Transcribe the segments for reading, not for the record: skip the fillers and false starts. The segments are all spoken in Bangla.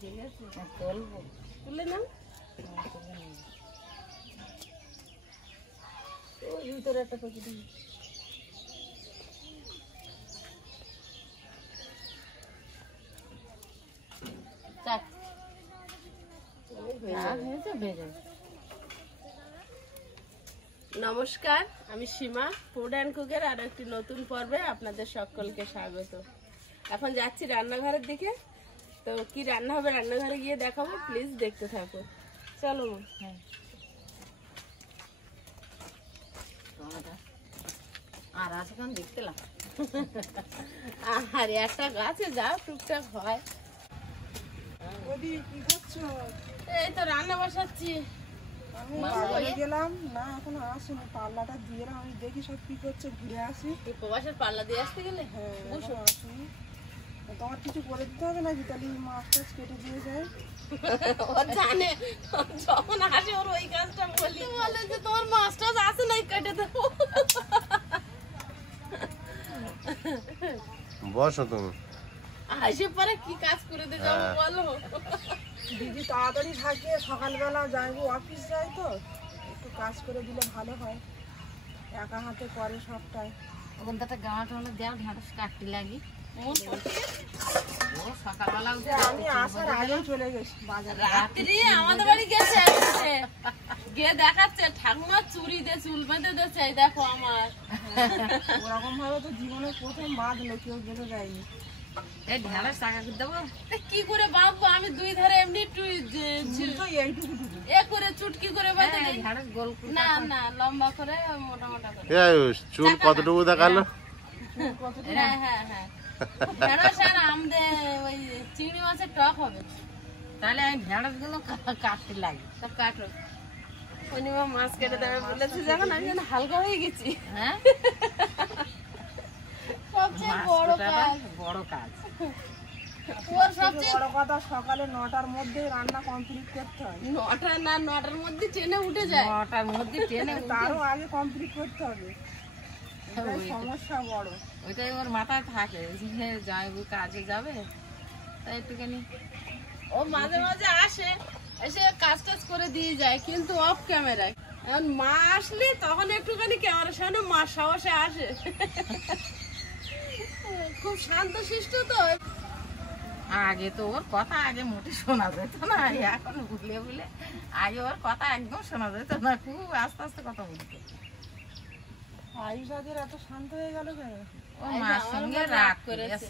ঠিক আছে তুলবো তুলে নাও ওই ভিতরে একটা কচি দিই চাক হয়েছে ভেজে নমস্কার, আমি সীমা ফুড অ্যান্ড কুকের আরো একটি নতুন পর্বে আপনাদের সকলকে স্বাগত। এখন যাচ্ছি রান্নাঘরের দিকে, তো কি রান্না হবে রান্নাঘরে গিয়ে দেখাবো, প্লিজ দেখতে থাকো। চলো মা। হ্যাঁ আর আছে কেন দেখতে লাগ আর একটা গাছে যা টুকটাক হয়। কি করছো? এই তো রান্না বসাচ্ছি। আমি বাজারে গেলাম না, এখনো আসিনি। পাল্লাটা দিয়ে এলাম, আমি দেখি সব কি করছে, ঘুরে আসি। এই প্রবাসের পাল্লা দিয়ে আসতে গেলে হ্যাঁ, বসো। এখনো আসিনি। তোমার কিছু করে দিতে হবে নাকি? তাহলে মাছ টাছ কেটে দিয়ে যায়। ও জানে যখন আসে ওর ওই কাজটা বলি, বলে যে তোমার মাছটা আছে নাই কেটে দেবো। বসো তুমি। আসে পরে কি কাজ করে দিয়ে যাবো বলো। দিদি তাড়াতাড়ি থাকে, সকালবেলা যাইবো, অফিস যায় তো, একটু কাজ করে দিলে ভালো হয়। একা হাতে করে সবটাই। ওখান থেকে গাঁট হলে দেও ঢেঁড়স কাটতে লাগি মন করছে। ও সকালবেলা উঠে আমি আসার আগেই চলে গেছি বাজারে। রাত্রি আমাদের বাড়ি গেছে এসেছে। গিয়ে দেখাচ্ছে ঠাকুমার চুরি দিয়ে চুল বেঁধে দিয়েছে, এই দেখো আমার। ওরকম ভাবে তো জীবনে প্রথম বাঁধলো, কেউ বেঁধে দেয়নি। এই ঢেঁড়স টাকা করে দেবো তা কি করে বাঁধবো? আমি দুই ধারে এমনি একটু চুল তো এইটুকু টুকু। এ করে চুটকি করে বেঁধে দিই। ঢেঁড়স গোল করে না না, লম্বা করে মোটা মোটা করে। এ আয়ুষ, চুল কতটুকু দেখালো? হ্যাঁ হ্যাঁ হ্যাঁ। ঢেঁড়স আর আমদে ওই চিংড়ি মাছের টক হবে। তাহলে আমি ঢেঁড়স গুলো কাটতে লাগি সব কাটো। পূর্ণিমা মাছ কেটে দেবে বলেছে, যখন আমি যেন হালকা হয়ে গেছি। হ্যাঁ সবচেয়ে বড় কাজ, বড় কাজ ওর সবচেয়ে বড় কথা, সকালে 9টার মধ্যে রান্না কমপ্লিট করতে হয়। 9টা না 9টার মধ্যে ট্রেনে উঠে যায়। 9টার মধ্যে ট্রেনে তারও আগে কমপ্লিট করতে হবে। এটাই সমস্যা বড়। ওইটাই ওর মাথায় থাকে যে যাইবো কাজে যাবে, তাই একটুখানি ও মাঝে মাঝে আসে, এসে কাজ টাজ করে দিয়ে যায়, কিন্তু অফ ক্যামেরায়। এখন মা আসলে তখন একটুখানি ক্যামেরার সামনে মা সাহসে আসে। খুব শান্ত শিষ্ট তো। আগে তো ওর কথা আগে মোটে শোনা যেত না, এখন ভুলে ভুলে। আগে ওর কথা একদম শোনা যেত না, খুব আস্তে আস্তে কথা বলতো। আয়ুষাদের এত শান্ত হয়ে গেল কেন? ও মার সঙ্গে রাগ করেছে।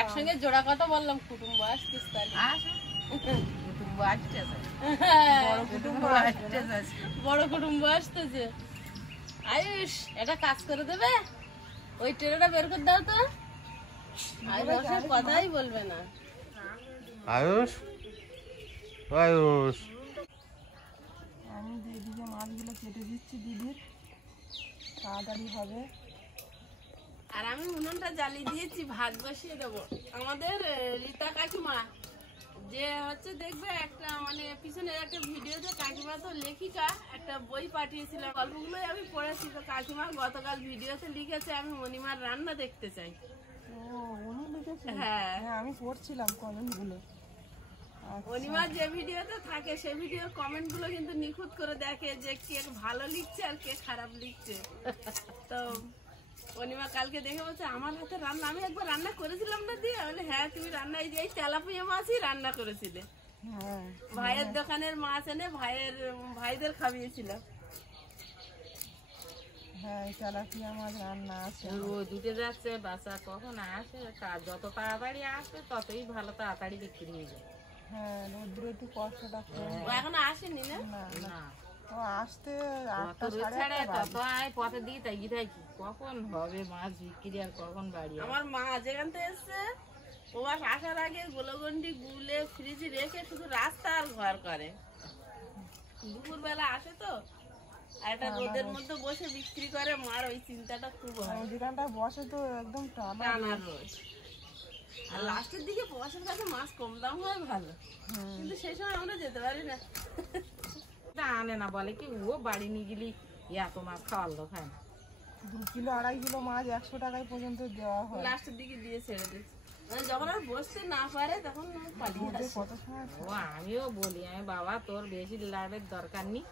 একসঙ্গে জোড়া কথা বললাম, কুটুম্ব আসতিস তাহলে। আসে কুটুম্ব আসতেছে, বড় কুটুম্ব আসতেছে। বড় কুটুম্ব আসতেছে। আয়ুষ এটা কাজ করে দেবে, ওই ট্রেনটা বের করে দাও তো। আয়ুষ কথাই বলবে না। আয়ুষ, আয়ুষ, আমি দিদিকে মাছগুলো কেটে দিচ্ছি, দিদির তাড়াতাড়ি হবে। আর আমি উনুনটা জ্বালিয়ে দিয়েছি, ভাত বসিয়ে দেবো। আমাদের রীতা কাকিমা যে হচ্ছে দেখবে একটা মানে পিছনে একটা ভিডিওতে কাকিমা তো লেখিকা, একটা বই পাঠিয়েছিল, গল্পগুলোই আমি পড়েছি। তো কাকিমা গতকাল ভিডিওতে লিখেছে আমি মণিমার রান্না দেখতে চাই। ও, উনি লিখেছে? হ্যাঁ, হ্যাঁ, আমি পড়ছিলাম কমেন্টগুলো। মণিমা যে ভিডিওতে থাকে সেই ভিডিওর কমেন্ট গুলো কিন্তু নিখুঁত করে দেখে যে কে ভালো লিখছে আর কে খারাপ লিখছে। তো মণিমা কালকে দেখে বলছে আমার হাতে রান্না আমি একবার রান্না করেছিলাম না দিয়ে, বলে হ্যাঁ তুমি রান্না এই যে এই তেলাপিয়া মাছই রান্না করেছিলে। হ্যাঁ, ভাইয়ের দোকানের মাছ এনে ভাইদের খাইয়েছিল। হ্যাঁ, তেলাপিয়া মাছ রান্না আছে। রোদ উঠে যাচ্ছে, বাচ্চা কখন আসে, যত তাড়াতাড়ি আসে ততই ভালো, তাড়াতাড়ি বিক্রি হয়ে যায়। হ্যাঁ, রোদ্রে একটু কষ্টটা কম। ও এখনো আসেনি না? না না, না ও আসতে যত 8টা রোদ সাড়ে ছাড়ে 8টা তত আয় পথের দিকে তাকিয়ে থাকি কখন হবে মাছ বিক্রি আর কখন বাড়ি আসবে। আমার মা যেখান থেকে এসছে প্রবাস আসার আগে গোলগন্ডি গুলে ফ্রিজে রেখে শুধু রাস্তা আর ঘর করে। দুপুর বেলা আসে তো, আর একটা রোদের মধ্যে বসে বিক্রি করে, মার ওই চিন্তাটা খুব হয়। ওই দোকানটা বসে তো একদম টানা। টানা রোদ। আর লাস্টের দিকে প্রবাসের কাছে মাছ কম দাম হয় ভালো, কিন্তু সেই সময় আমরা যেতে পারি না। তা আনে না, বলে কি ও বাড়ি নিয়ে গেলি এত মাছ খাওয়ার লোক হয় না। 2 কিলো 2.5 কিলো মাছ 100 টাকায় পর্যন্ত দেওয়া হয়। লাস্টের দিকে দিয়ে ছেড়ে দিচ্ছে। মানে যখন আর বসতে না পারে তখন পালিয়ে আসে। কত সময় ও আমিও বলি, আমি বাবা তোর বেশি লাভের দরকার নেই,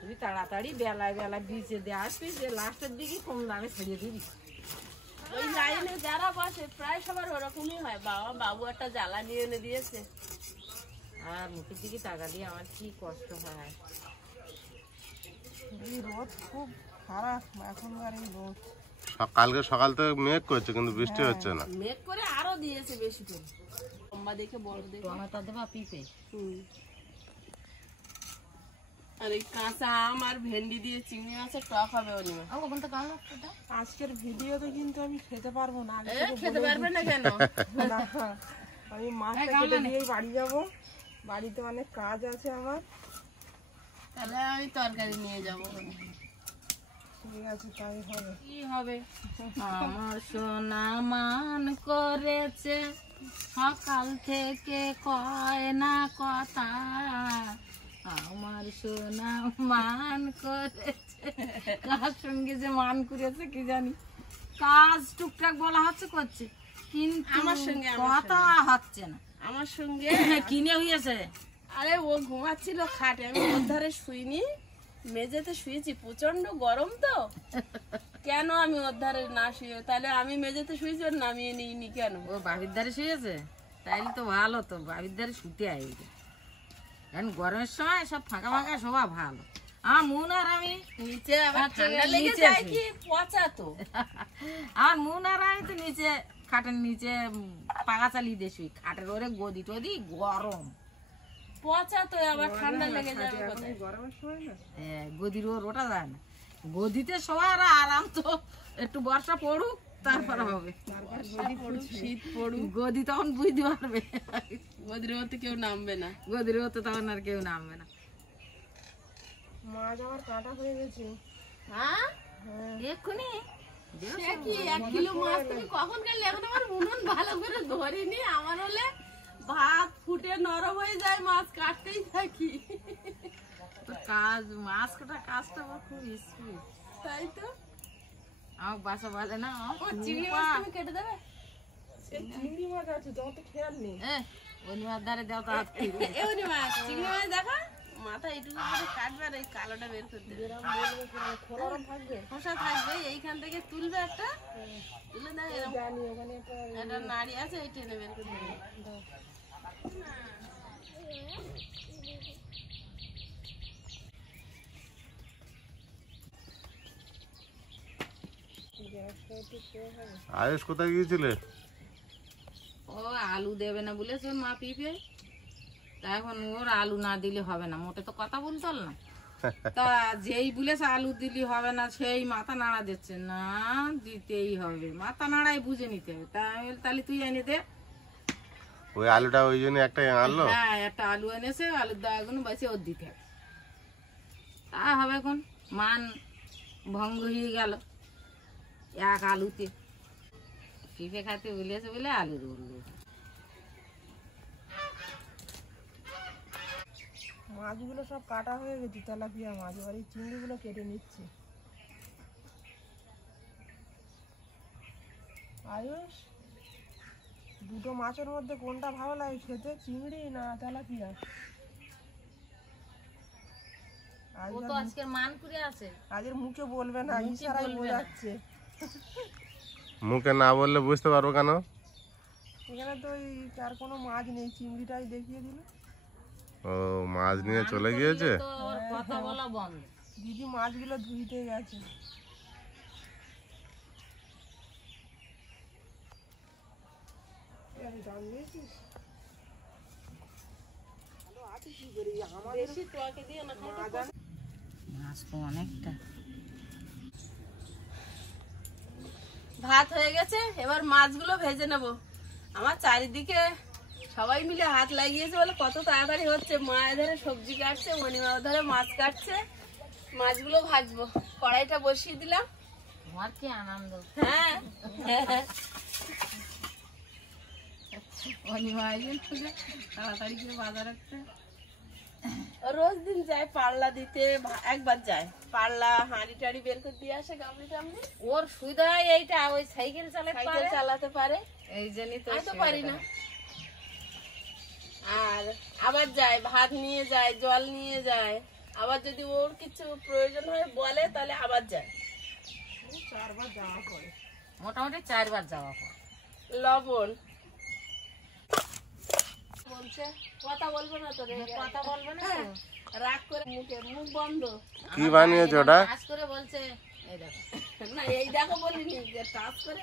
তুই তাড়াতাড়ি বেলায় বেলায় বিচে দিয়ে আসবি, যে লাস্টের দিকে কম দামে ছেড়ে দিবি। ওই লাইনে যারা বসে প্রায় সবার ওরকমই হয়, বাবা বাবু একটা জ্বালা নিয়ে এনে দিয়েছে। আর মুখের দিকে টাকা দিয়ে আমার কি কষ্ট হয়। এই রোদ খুব খারাপ এখনকার এই রোদ। কালকে সকাল থেকে মেঘ করছে কিন্তু বৃষ্টি হচ্ছে না। মেঘ করে আরো দিয়েছে বেশি করে, লম্বা দেখে বড় দেখে। টমেটো দেবা পিঁপে, আর এই কাঁচা আম আর ভেন্ডি দিয়ে চিংড়ি মাছের টক হবে অনিমা। ওখান থেকে আনো একটা। আজকের ভিডিওতে কিন্তু আমি খেতে পারবো না, আগে থেকে খেতে বলে পারবে না কেন? দিই। না, আমি মাছটা কেটে দিয়েই বাড়ি যাব, বাড়িতে অনেক কাজ আছে আমার। তাহলে আমি তরকারি নিয়ে যাবো। ঠিক আছে, তাই হবে। কি হবে? আমার সোনা মান করেছে, সকাল থেকে কয় না কথা, আমার সোনা মান করেছে। কার সঙ্গে যে মান করেছে কি জানি, কাজ টুকটাক বলা হচ্ছে করছে, কিন্তু আমার সঙ্গে, কথা হচ্ছে না। আমার সঙ্গে কিনে হয়েছে। আরে ও ঘুমাচ্ছিল খাটে, আমি ওর ধারে শুইনি, মেঝেতে শুয়েছি, প্রচন্ড গরম তো। কেন আমি ওর ধারে না শুয়ে, তাহলে আমি মেঝেতে শুয়েছি ওর নামিয়ে নিইনি কেন? ও বাবির ধারে শুয়েছে, তাইলে তো ভালো, তো বাবির ধারে শুতে আই। এখন গরমের সময় সব ফাঁকা ফাঁকা শোভা ভালো। আমার মন আর আমি নিচে আবার আচ্ছা, ঠান্ডা লেগে নিচে যায় শুই। কি পচা তো। আমার মন আর আমি তো নিচে খাটের নিচে পাকা চালিয়ে দিয়ে শুই, খাটের ওরে গদি টদি গরম, পচা তো আবার ঠান্ডা লেগে যাবে কোথায়? গরমের সময় না গদির ওর ওটা যায় না। গদিতে শোয়ার আরাম তো একটু বর্ষা পড়ুক তারপরে হবে, শীত পড়ুক, গদি তখন বুঝতে পারবে, গদির মধ্যে কেউ নামবে না। গদির ওতে তখন আর কেউ নামবে না। মাছ আমার কাটা হয়ে গেছে। হ্যাঁ এক্ষুনি সে কি 1 কিলো মাছ তুমি কখন গেলে? এখন আমার উনুন ভালো করে ধরিনি, আমার হলে ভাত ফুটে নরম হয়ে যায়, মাছ কাটতেই থাকি। তো কাজ, মাছ কাটা কাজটা আমার খুব স্পিড। তাই তো। আমার বাসা বলে না আমার চিংড়ি মাছ তুমি কেটে দেবে? এই চিংড়ি মাছ আছে, তোমার তো খেয়াল নেই। অনিমার ধারে দেও তো হাত এমনি মাছ, চিংড়ি মাছ দেখা, মাথা এইটুকু করে কাটবে আর এই কালোটা বের করতে হবে। খোলা থাকবে, খোসা থাকবে, এইখান থেকে তুলবে একটা, তুলে দেয় এরকম জানি ওখানে একটা একটা নাড়ি আছে, এই টেনে বের করতে হবে। আয়ুষ কোথায় গিয়েছিলে? ও আলু দেবে না বলেছে ওর মা পিঁপে, তা এখন ওর আলু না দিলে হবে না, মোটে তো কথা বলতে হল না। তা যেই বলেছে আলু দিলি হবে না, সেই মাথা নাড়া দিচ্ছে, না দিতেই হবে, মাথা নাড়াই বুঝে নিতে হবে। তা আমি বলি, তাহলে তুই এনে দে। ওই আলুটা ওই জন্য একটা আনলো। হ্যাঁ, একটা আলু এনেছে, আলুর দাগুন বাঁচিয়ে ওর দিতে হবে। তা হবে এখন, মান ভঙ্গ হয়ে গেল এক আলুতে। পিঁপে খাতে বলেছে বলে আলু ধরলো। মাছগুলো সব কাটা হয়ে গেছে, তেলাপিয়া মাছ। এবার এই চিংড়িগুলো কেটে নিচ্ছে। আয়ুষ, দুটো মাছের মধ্যে কোনটা ভালো লাগে খেতে, চিংড়ি না তেলাপিয়া? ও তো আজকের মান করে আছে, আজের মুখে বলবে না, ইশারায় বোঝাচ্ছে। মুখে না বললে বুঝতে পারবো কেন? এখানে তো ওই আর কোনো মাছ নেই, চিংড়িটাই দেখিয়ে দিল। ও মাছ নিয়ে চলে গিয়েছে। তো ওর কথা বলা বন্ধ। দিদি মাছগুলো ধুইতে গেছে। বেশি তোয়াকে দিয়ে না খাইতে। মাছ তো অনেকটা। ভাত হয়ে গেছে, এবার মাছগুলো ভেজে নেব। আমার চারিদিকে সবাই মিলে হাত লাগিয়েছে বলে কত তাড়াতাড়ি হচ্ছে। মা এধারে সবজি কাটছে, মণিমা ওধারে মাছ কাটছে, মাছগুলো ভাজবো। কড়াইটা বসিয়ে দিলাম। তোমার কি আনন্দ, হ্যাঁ অনিমা তাড়াতাড়ি করে বাজার রাখতে। ও রোজ দিন যায় পাল্লা দিতে, একবার যায় পাল্লা হাঁড়ি টাড়ি বের করে দিয়ে আসে, গামলি টামলি। ওর সুবিধা হয় এইটা, ওই সাইকেল চালাতে সাইকেল পারে, চালাতে পারে, এই জন্যই তো আমি তো পারি না। আর আবার যায় ভাত নিয়ে যায়, জল নিয়ে যায়, আবার যদি ওর কিছু প্রয়োজন হয় বলে তাহলে আবার যায়। 4 বার যাওয়া পড়ে। মোটামুটি 4 বার যাওয়া পড়ে। লবণ বলছে, কথা বলবো না তো রে, কথা বলবে না তো? রাগ করে মুখে, মুখ বন্ধ। কি বানিয়েছে ওটা? কাজ করে বলছে এই দেখো। না এই দেখো বলিনি, যে টাচ করে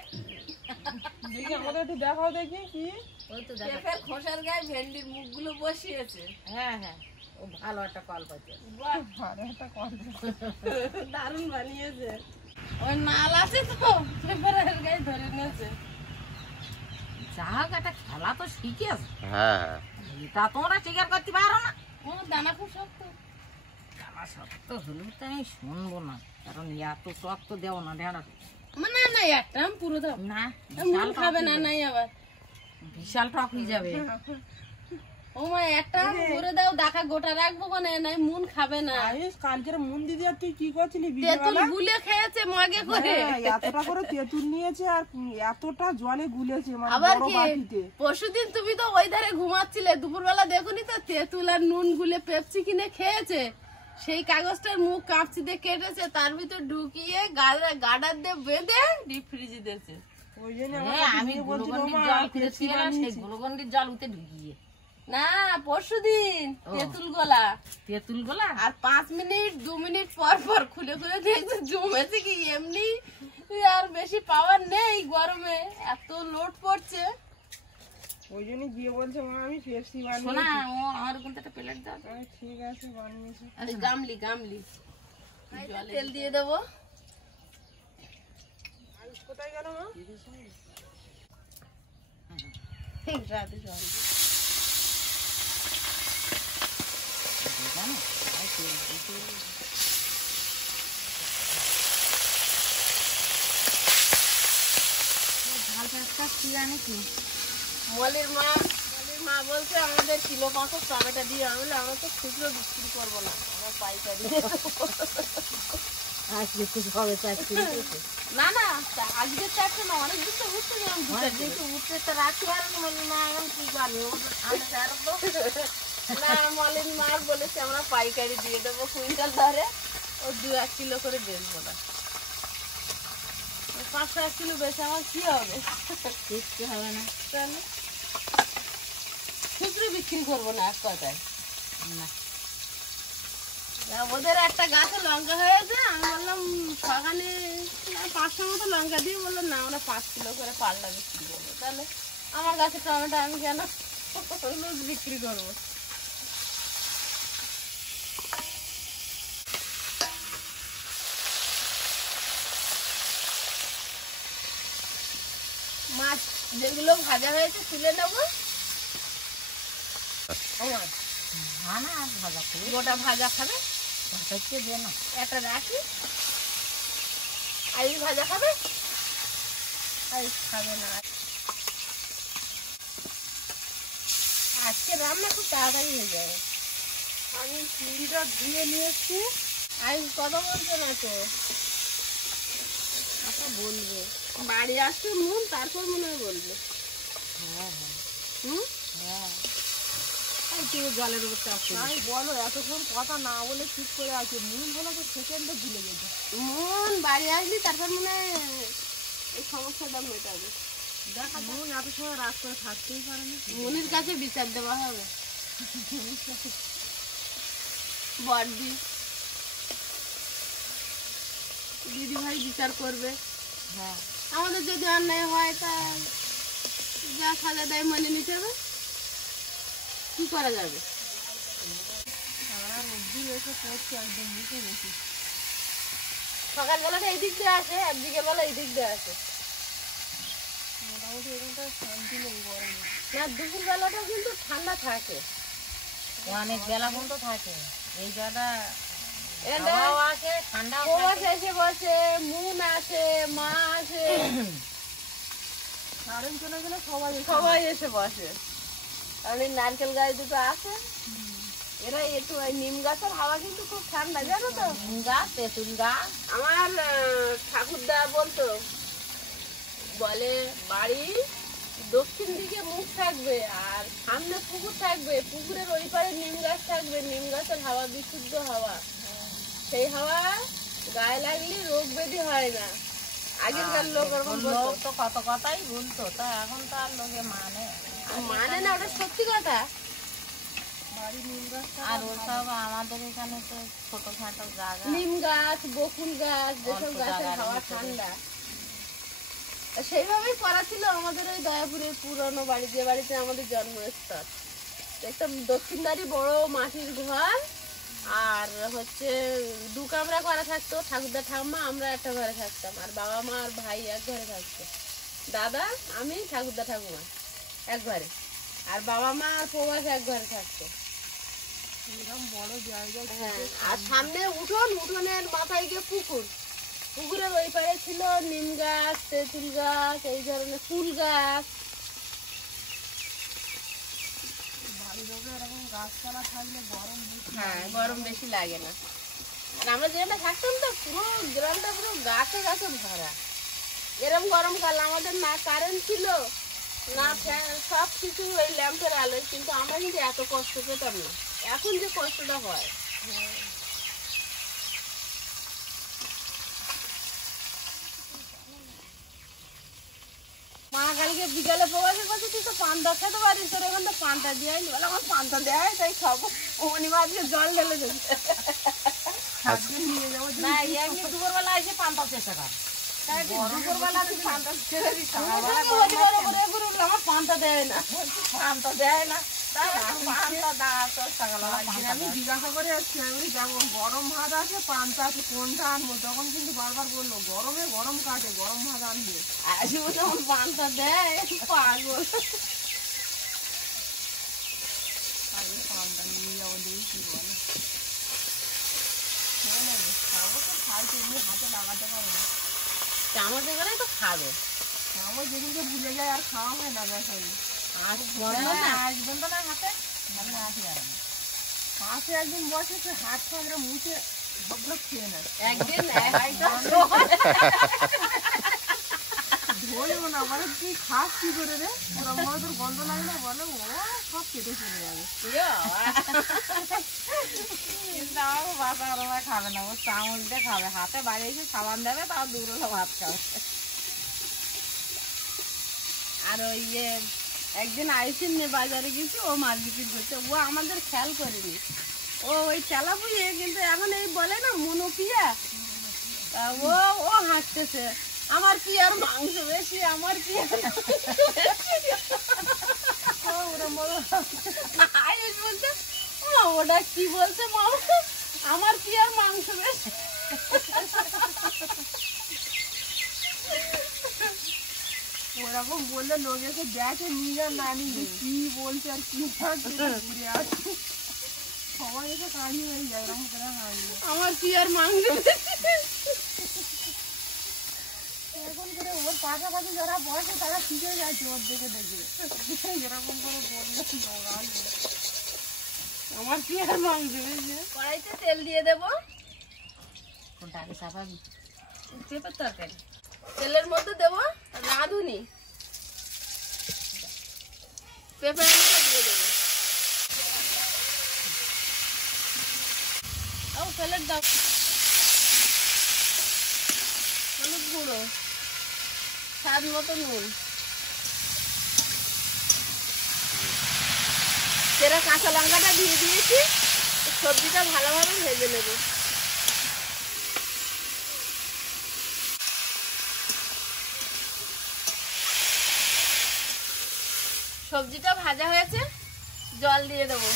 দেখি আমাদের একটু দেখাও দেখি কি। ওই তো দেখো। পেঁপের খোসার গায়ে ভেন্ডির মুখগুলো বসিয়েছে। হ্যাঁ হ্যাঁ, ও ভালো একটা কল পাচ্ছে। বাহ, ভালো একটা কল। দারুণ বানিয়েছে। ওই নাল আছে তো, পেঁপের গায়ে ধরে নিয়েছে। যা হোক, একটা খেলা তো শিখেছে, হ্যাঁ হ্যাঁ। এটা তোমরা স্বীকার করতে পারো না। ও দানা খুব শক্ত। খেলা শক্ত হলেও তো আমি শুনবো না, কারণ এত শক্ত দেও না ঢেঁড়া। না না, একটা আমি পুরো দাও না, মন খাবে না, নাই আবার বিশাল টক হয়ে যাবে। ও মা একটা করে দাও, ডাকা গোটা রাখবো কোনে, নাই মন খাবে না। আয়ুষ কালকের মন দিদি আর তুই কি করছিলি তেঁতুল বিকেলবেলা? গুলে খেয়েছে মগে করে। হ্যাঁ, এতটা করে তেঁতুল নিয়েছে আর এতটা জলে গুলেছে, মানে আবার বড় কি বাটিতে। পরশুদিন তুমি তো ওই ধারে ঘুমাচ্ছিলে, দুপুরবেলা দেখুনি তো তেঁতুল আর নুন গুলে পেপসি কিনে খেয়েছে। সেই কাগজটার মুখ কাঁপছি দিয়ে কেটেছে, তার ভিতর ঢুকিয়ে গাডার দিয়ে বেঁধে ডিপ ফ্রিজে দিয়েছে। ওই জন্য হ্যাঁ, আমি গ্লুকন্ডির জল খুঁজেছি না, সেই গ্লুকন্ডির জল উঠে ঢুকিয়ে না পরশুদিন তেঁতুল গোলা, তেঁতুল গোলা। আর 5 মিনিট 2 মিনিট পর পর খুলে খুলে দেখছে জমেছে কি, এমনি আর বেশি পাওয়ার নেই গরমে, এত লোড পড়ছে। ওই জন্য গিয়ে বলছে মা আমি পেপসি শোনা, বানিয়েছি। ও আমার ওখান থেকে প্লেট দাও। আমি ঠিক আছে বানিয়েছি। এই গামলি গামলি তেল দিয়ে দেবো। আয়ুষ কোথায় গেল মা? ঠিক রাতে জল জানো, তাই তেল দিতে ঝাল ফ্যাসটা কি আনেছি। মলির মা বলছে আমাদের কিলো 5 টমেটো দিয়ে, আমি বললাম আমরা তো খুচরো বিক্রি করবো না, আমরা পাইকারি দেবো। আজকে খুব হবে চাচ্ছি। না না, আজকে চারটে না, অনেক দিন তো ঘুরতে গেলাম। যেহেতু উঠতে তো রাখি আর না, এখন কি করবো আমি ছাড়বো। না মলির মার বলেছে আমরা পাইকারি দিয়ে দেবো, কুইন্টাল ধরে ও 2-1 কিলো করে বেচবো না। 5-1 কিলো বেচে আমার কি হবে? কিচ্ছু হবে না। তাহলে খুচরো বিক্রি করবো না, এক কথায়। না, ওদের একটা গাছে লঙ্কা হয়েছে, আমি বললাম সকালে 500 মতো লঙ্কা দিয়ে, বললো না আমরা 5 কিলো করে পাল্লা বিক্রি করবো। তাহলে আমার গাছে টমেটো আমি কেন লুজ বিক্রি করবো? মাছ যেগুলো ভাজা হয়েছে তুলে নেবো। না না, আর ভাজা করি গোটা ভাজা খাবে, হচ্ছে যে না। একটা রাখি। আইস ভাজা খাবে? আইস খাবে না। আজকে রান্না খুব তাড়াতাড়ি হয়ে যাবে। আমি চিংড়িটা ধুয়ে নিয়ে এসছি। আইস কথা বলছে না তো, কথা বলবে। বাড়ি আসতে নুন, তারপর মনে হয় বলবে। হ্যাঁ হ্যাঁ হুম, হ্যাঁ, এই কি জলের উপর চাপ করি। আমি বলো এতক্ষণ কথা না বলে ঠিক করে আছে, নুন হলো তো সেকেন্ডে ভুলে গেছে। নুন বাড়ি আসলি তারপর মনে হয় এই সমস্যাটা মেটাবে। নুন এত সময় রাত করে থাকতেই পারে না। মনির কাছে বিচার দেওয়া হবে। বড়দি দিদি ভাই বিচার করবে। হ্যাঁ, আমাদের যদি অন্যায় হয় তা যা সাজা দেয় মেনে নিতে হবে, কি করা যাবে? আমরা রোদ্দুর এসে পড়ছি একদম বুঝে গেছি। সকালবেলাটা এই দিক দিয়ে আসে আর বিকেলবেলা এই দিক দিয়ে আসে। মোটামুটি এখানটায় শান্তি নেই গরমে। না দুপুর বেলাটা কিন্তু ঠান্ডা থাকে। অনেক বেলা পর্যন্ত থাকে এই জায়গাটা, এটা হাওয়াও আসে, ঠান্ডাও প্রবাস থাকে। এসে বসে, মুন আসে, মা আসে, কারেন্ট চলে গেলে সবাই এসে সবাই এসে বসে। কারণ এই নারকেল গাছ দুটো আছে, এরা একটু ওই নিম গাছের হাওয়া কিন্তু খুব ঠান্ডা, জানো তো? নিম গাছ, তেঁতুল গাছ। আমার ঠাকুরদা বলতো, বলে বাড়ি দক্ষিণ দিকে মুখ থাকবে আর সামনে পুকুর থাকবে, পুকুরের ওই পারে নিম গাছ থাকবে, নিম গাছের হাওয়া বিশুদ্ধ হাওয়া, সেই হাওয়া গায়ে লাগলে রোগ ব্যাধি হয় না। আগেরকার লোক ওরকম বলতো। লোক তো কত কথাই বলতো, তা এখন তো আর লোকে মানে না, ওটা সত্যি কথা। আর ওসব আমাদের এখানে তো ছোটখাটো জায়গা, নিম গাছ, বকুল গাছ, যেসব গাছের হাওয়া ঠান্ডা, সেইভাবেই করা ছিল আমাদের ওই দয়াপুরের পুরনো বাড়ি, যে বাড়িতে আমাদের জন্মস্থল। একটা দক্ষিণদারি বড় মাটির ঘর, আর হচ্ছে 2 কামরা করা থাকতো। ঠাকুরদা ঠাম্মা আমরা একটা ঘরে থাকতাম, আর বাবা মা আর ভাই এক ঘরে থাকতো। দাদা, আমি, ঠাকুরদা ঠাকুমা এক ঘরে, আর বাবা মা আর প্রবাস এক ঘরে থাকতো। হ্যাঁ, আর সামনে উঠোন, উঠোনের মাথায় গিয়ে পুকুর, পুকুরের ওই পারে ছিল নিম গাছ, তেঁতুল গাছ, এই ধরনের ফুল গাছ। হ্যাঁ, গরম বেশি লাগে না। আর আমরা যেখানে থাকতাম তো পুরো গ্রামটা পুরো গাছে গাছে ভরা। এরকম গরমকাল আমাদের না কারেন্ট ছিল না ফ্যান, সব কিছু ওই ল্যাম্পের আলোয়, কিন্তু আমরা কিন্তু এত কষ্ট পেতাম না এখন যে কষ্টটা হয়। মা কালকে বিকালে প্রবাসের কাছে তুই তো পান্তা খেতে পারিস, তোর এখন তো পান্তা দিয়ে আইনি, বলে আমার পান্তা দেয় তাই খাবো। অনিমা আজকে জল ঢেলে দেবে। না, এমনি দুপুরবেলা এসে পান্তা চেষ্টা কর। দুপুরবেলা তুই পান্তা ছেড়ে দিস, আমার পান্তা দেয় না, পান্তা দেয় না, পান্তা দেওয়া চেষ্টা করলাম। আমি জিজ্ঞাসা করে আসছি, আমি যাবো গরম ভাত আছে, পান্তা আছে, কোনটা আনবো? তখন কিন্তু বারবার বললো গরমে গরম কাটে, গরম ভাত আনবে। আসবো তখন পান্তা দেয়, পাগল। পান্তা নিয়ে যাবো, দেখি কি বলে। খাবো তো খাই, তো এমনি হাতে লাগাতে পারবো না। চামচে করে তো খাবে। খাবো, যেদিনকে ভুলে যায় আর খাওয়া হয় না। বেশ আসবেন তো না হাতে, আমি আসি আর হাতে একদিন বসে, সে হাত পাখরে মুছে সবগুলো খেয়ে নেয়। একদিন ধরবো না, বলে তুই খাস কি করে রে? ওরা মনে তোর গন্ধ লাগলে বলে ও সব কেটে চলে যাবে। কিন্তু আমার বাসা ওরমা খাবে না, ও চামচ দিয়ে খাবে, হাতে বাড়ি এসে সাবান দেবে, তাও দুপুরবেলা ভাত খাবে। আর ওই একদিন আইসিন নে বাজারে গেছি, ও মাছ বিক্রি করছে, ও আমাদের খেয়াল করেনি, ও ওই চালা বুঝে, কিন্তু এখন এই বলে না মনোপিয়া, তা ও হাসতেছে, আমার পিয়ার মাংস বেশি, আমার পিয়ার আয়ুষ বলছে, ওটা কি বলছে মামা, আমার পিয়ার মাংস বেশি। ওরকম বললে লোক এসে দেখে নিয়ে না নিয়ে কি বলছে আর কি ঘুরে আসছে, সবাই এসে কাঁড়ি হয়ে যায়, এরকম করে হাঁড়িয়ে। আমার পিয়ার মাংস এখন করে ওর পাশাপাশি যারা বসে তারা শিখে যাচ্ছে ওর দেখে দেখে, এরকম করে বললে লোক আসবে। আমার পিয়ার মাংস বেশি। কড়াইতে তেল দিয়ে দেবো, কোনটা আগে চাপাবি? পেঁপের তরকারি। তেলের মধ্যে দেবো রাঁধুনি, পেঁপে দিয়ে দেবো। ও প্লেট দাও, হলুদ গুঁড়ো, স্বাদ মতো নুন, সেরা কাঁচা লঙ্কাটা দিয়ে দিয়েছি, সবজিটা ভালোভাবে ভেজে নেব। সবজিটা ভাজা হয়েছে, জল দিয়ে দেবো।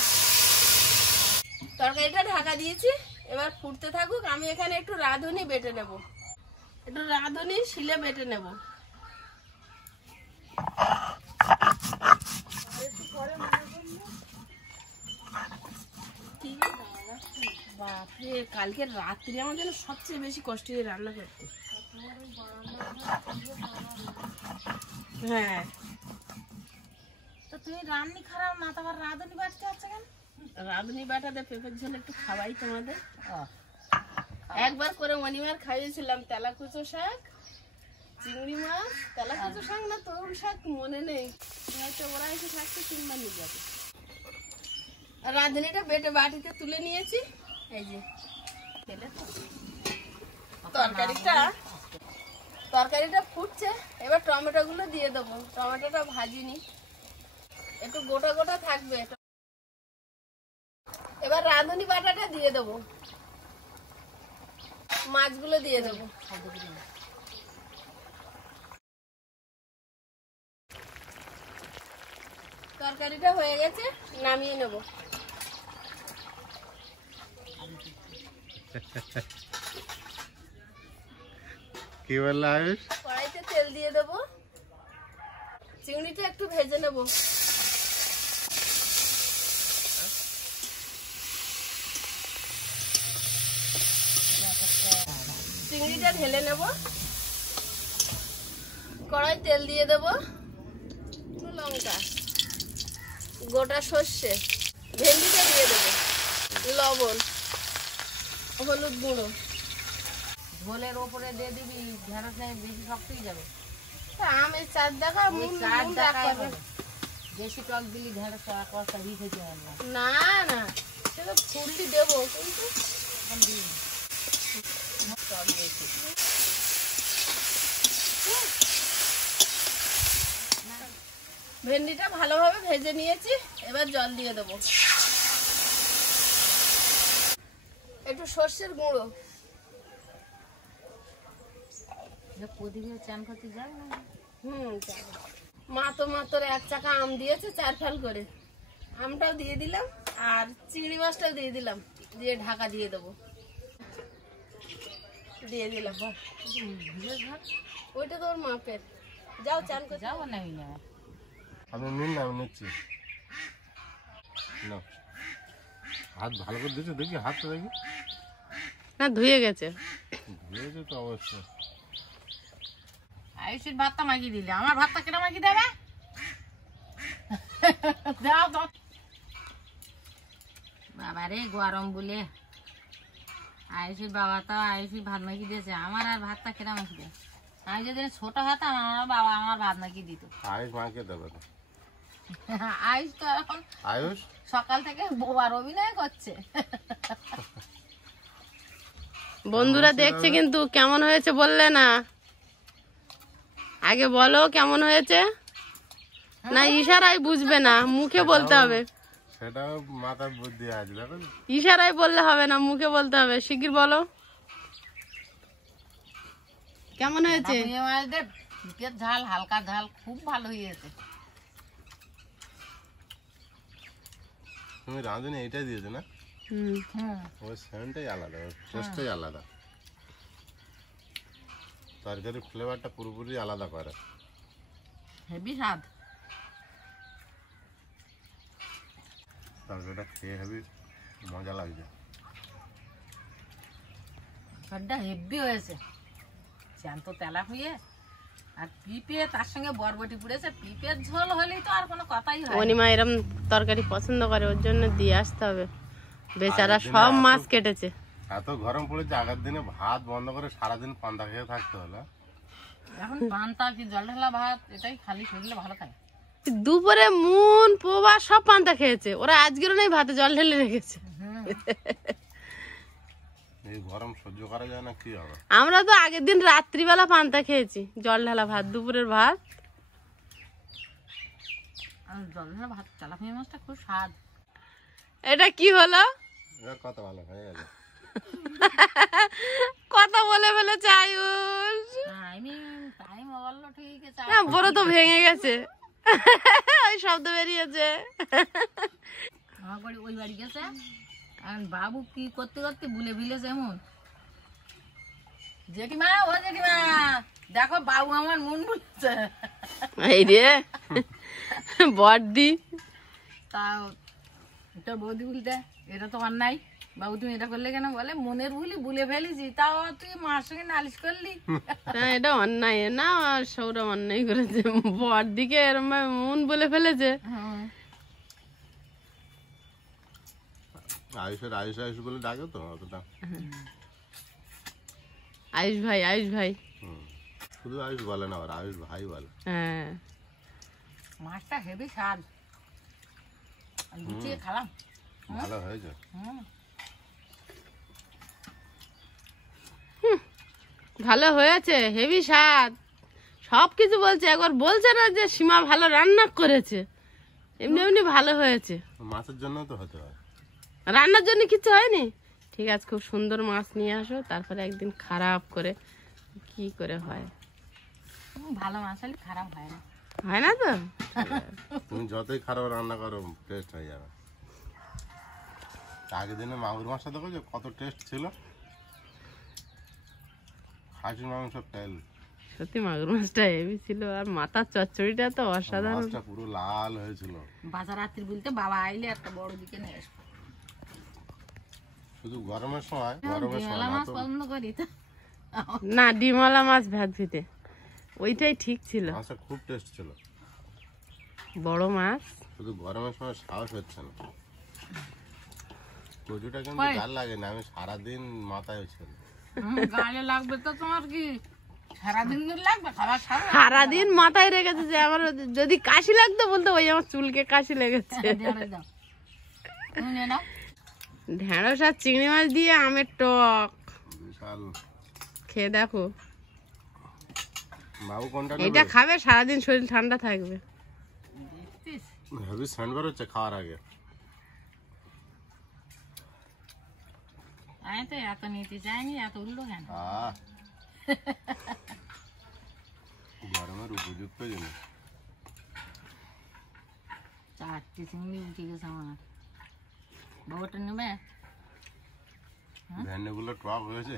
তরকারিটা ঢাকা দিয়েছি, এবার ফুটতে থাকুক। আমি এখানে একটু রাঁধুনি বেটে নেব, একটু রাঁধুনি শিলে বেটে নেব। বাপরে, কালকে রাত্রি আমার জন্য সবচেয়ে বেশি কষ্ট হয়ে রান্না করতে। হ্যাঁ, তো তুমি রান্নি খারাপ না, তোমার রাঁধুনি বাড়তে হচ্ছে কেন? রাঁধুনি বাটাতে পেঁপের ঝোল একটু খাওয়াই তোমাদের। আহ, একবার করে অনিমার খাইয়েছিলাম তেলাকুচো শাক, চিংড়ি মাছ, তেলাকুচো শাক না তরুণ শাক মনে নেই, হয়তো ওরা এসে থাকতে কিংবা নিয়ে যাবে। আর রাঁধুনিটা বেটে বাটিতে তুলে নিয়েছি, এই যে তেলে তো। তরকারিটা ফুটছে, এবার টমেটো গুলো দিয়ে দেবো। টমেটোটা ভাজিনি, একটু গোটা গোটা থাকবে। এবার রাঁধুনি বাটাটা দিয়ে দেবো, মাছগুলো দিয়ে দেবো। তরকারিটা হয়ে গেছে, নামিয়ে নেব। কি বললে আয়ুষ? কড়াইতে তেল দিয়ে দেবো, চিংড়িটা একটু ভেজে নেব। চিংড়িটা ঢেলে নেব, কড়াই তেল দিয়ে দেবো, লঙ্কা, গোটা সর্ষে, ভেন্ডিটা দিয়ে দেবো, লবণ, হলুদ গুঁড়ো। ঝোলের ওপরে দিয়ে দিবি, ঢেঁড়স বেশি শক্ত হয়ে যাবে। আমের চার দেখা ওই চার টাকায় হবে। বেশি টক দিলি ঢেঁড়স কষা হিট হয়ে যাবে না। না না, সেটা ফুলটি দেবো কিন্তু এখন দিবি না। টক বেশি। ভেন্ডিটা ভালোভাবে ভেজে নিয়েছি, এবার জল দিয়ে দেবো। একটু সর্ষের গুঁড়ো। প্রদীপে চান করতে যাবে না? যাবো। মা তো মাত্র 1 চাকা আম দিয়েছে 4 ফাল করে, আমটাও দিয়ে দিলাম আর চিংড়ি মাছটাও দিয়ে দিলাম, দিয়ে ঢাকা দিয়ে দেবো। দিয়ে দিলাম, ওইটা তোর মাপের। যাও চান করতে। যাবো না না। আপনি নিন না, আমি নিচ্ছি। নাও। হাত ভালো করে দিয়েছো, দেখি হাতটা দেখি। না ধুয়ে গেছে। ধুয়েছে তো অবশ্যই। আয়ুষের ভাতটা মাখিয়ে দিলে, আমার ভাতটা কেন মাখিয়ে দেবে? দাও দাও। বাবা রে, গরম বলে আয়ুষের বাবা তো আয়ুষের ভাত মাখিয়ে দিয়েছে, আমার আর ভাতটা কেন মাখিয়ে দেয়? আমি যদি ছোট হতাম আমার বাবা আমার ভাত মাখিয়ে দিত। আয়ুষ মাকে দেবে না। আয়ুষ তো এখন আয়ুষ সকাল থেকে বোবার অভিনয় করছে। বন্ধুরা দেখছে কিন্তু কেমন হয়েছে বললে না, আগে বলো কেমন হয়েছে। না ইশারায় বুঝবে না, মুখে বলতে হবে। সেটা মাথার বুদ্ধি আছে, দেখো। ইশারায় বললে হবে না, মুখে বলতে হবে। শিগগির বলো কেমন হয়েছে। পিঠের ঝাল, হালকা ঝাল, খুব ভালো হয়েছে। তুমি রাঁধুনি এইটাই দিয়েছো না? হুম, ওই সেন্টটাই আলাদা, ওর টেস্টটাই আলাদা। তরকারির ফ্লেভারটা পুরোপুরি আলাদা করে। হেভি স্বাদ। তরকারিটা খেয়ে হেবি মজা লাগছে। স্বাদটা হেভি হয়েছে। জ্যান্ত তেলা হয়ে আর পিঁপে তার সঙ্গে বরবটি পুড়েছে। পিঁপের ঝোল হলেই তো আর কোনো কথাই হয় না। অনিমা এরম তরকারি পছন্দ করে, ওর জন্য দিয়ে আসতে হবে। বেচারা সব মাছ কেটেছে। এত গরম পড়েছে, আগের দিনে ভাত বন্ধ করে সারাদিন পান্তা খেয়ে থাকতে হলো। এখন পান্তা কি জল ঢালা ভাত, এটাই খালি শরীরে ভালো খায়। দুপুরে মুন পোবা সব পান্তা খেয়েছে, ওরা আজকেরও নেই ভাতে জল ঢেলে রেখেছে। এই গরম সহ্য করা যায় না, কি হবে? আমরা তো আগের দিন রাত্রিবেলা পান্তা খেয়েছি, জল ঢালা ভাত, দুপুরের ভাত। আর জল ঢালা ভাত, তেলাপিয়া মাছটা খুব স্বাদ। এটা কি হলো? কত ভালো হয়ে গেছে। কথা বলে ফেলেছে আয়ুষ। টাইম বললো ঠিক আছে। হ্যাঁ, বড় তো ভেঙে গেছে, ওই শব্দ বেরিয়েছে। আমার বাড়ি ওই বাড়ি গেছে, আর বাবু কি করতে করতে ভুলে ভিলেছে এমন। জেঠিমা, ও জেঠিমা, দেখো বাবু আমার মন ভুলেছে। এই রে বড়দি, তা তোর বৌদি বলতে এটা তো অন্যায়, বাবু তুমি এটা করলে কেন? বলে মনের ভুলি ভুলে ফেলেছি, তাও তুই মার সঙ্গে নালিশ করলি। না এটা অন্যায় না, সৌরভ অন্যায় করেছে, বড়দিকে এরম মন বলে ফেলেছে। আয়ুষের আয়ুষ আয়ুষ বলে ডাকে তো অতটা। আয়ুষ ভাই। শুধু আয়ুষ বলে না, আবার আয়ুষ ভাই বলে। হ্যাঁ, মাছটা হেভি স্বাদ, লুচিয়ে খেলাম। ভালো হয়েছে। ভালো হয়েছে, হেভি স্বাদ, সব কিছু বলছে। একবার বলছে না যে সীমা ভালো রান্না করেছে, এমনি এমনি ভালো হয়েছে। মাছের জন্য তো হতে হয়, রান্নার জন্য কিছু হয়নি। ঠিক আছে, খুব সুন্দর মাছ নিয়ে আসো, তারপরে একদিন খারাপ করে কি করে হয়। ভালো মাছ হলে খারাপ হয় না। হয় না তো? তুমি যতই খারাপ রান্না করো টেস্ট হয়ে যাবে। আগের দিনে মাগুর মাছটা দেখো যে কত টেস্ট ছিল, খাসির মাংস তেল। সত্যি মাগুর মাছটা হেভি ছিল, আর মাথার চচ্চড়িটা তো অসাধারণ। মাছটা পুরো লাল হয়েছিল। বাজার রাত্রি বলতে বাবা আইলে একটা বড় দিকে নিয়ে আসবো। শুধু গরমের সময় ডিমলা মাছ পছন্দ করি তো। না, ডিমওয়ালা মাছ ভাজতে ওইটাই ঠিক ছিল, মাছটা খুব টেস্ট ছিল। বড় মাছ। শুধু গরমের সময় সাহস হচ্ছে না। কচুটা কিন্তু জাল লাগে না, আমি সারাদিন মাথায় ছিল। গালে লাগবে তো তোমার কি সারাদিন লাগবে খাবার খাবে? সারাদিন মাথায় রেখেছে যে আমার যদি কাশি লাগতো বলতো ওই আমার চুলকে কাশি লেগেছে। ঢেঁড়স আর চিংড়ি মাছ দিয়ে আমের টক বিশাল। খেয়ে দেখো, বাবু কোনটা এটা খাবে সারাদিন শরীর ঠান্ডা থাকবে। হেভি স্যান্ডবার হচ্ছে খাওয়ার আগে। আমি তো এত নিতে চাইনি, এত উল্লো কেন? গরমের উপযুক্ত জিনিস। চারটে চিংড়ি উঠে গেছে আমার। বাবাটা নেবে? ভেন্ডিগুলো টক হয়েছে,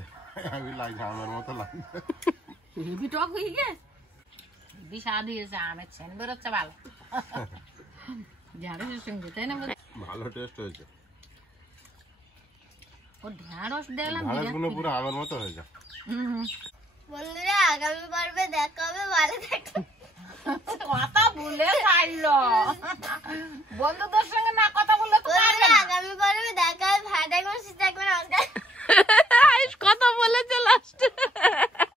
আমি লাগছে আমের মতো লাগছে। হেভি টক হয়ে গেছে, হেভি স্বাদ হয়েছে, আমের ছেন বেরোচ্ছে ভালো। ঢেঁড়সের সঙ্গে, তাই না? ভালো টেস্ট হয়েছে। ও ঢেঁড়স দেখলাম ঢেঁড়সগুলো পুরো আমের মতো হয়েছে। বন্ধুরা আগামী পর্বে দেখা হবে, ভালো থাকবেন। কথা ভুলে পারলো বন্ধুদের সঙ্গে না কথা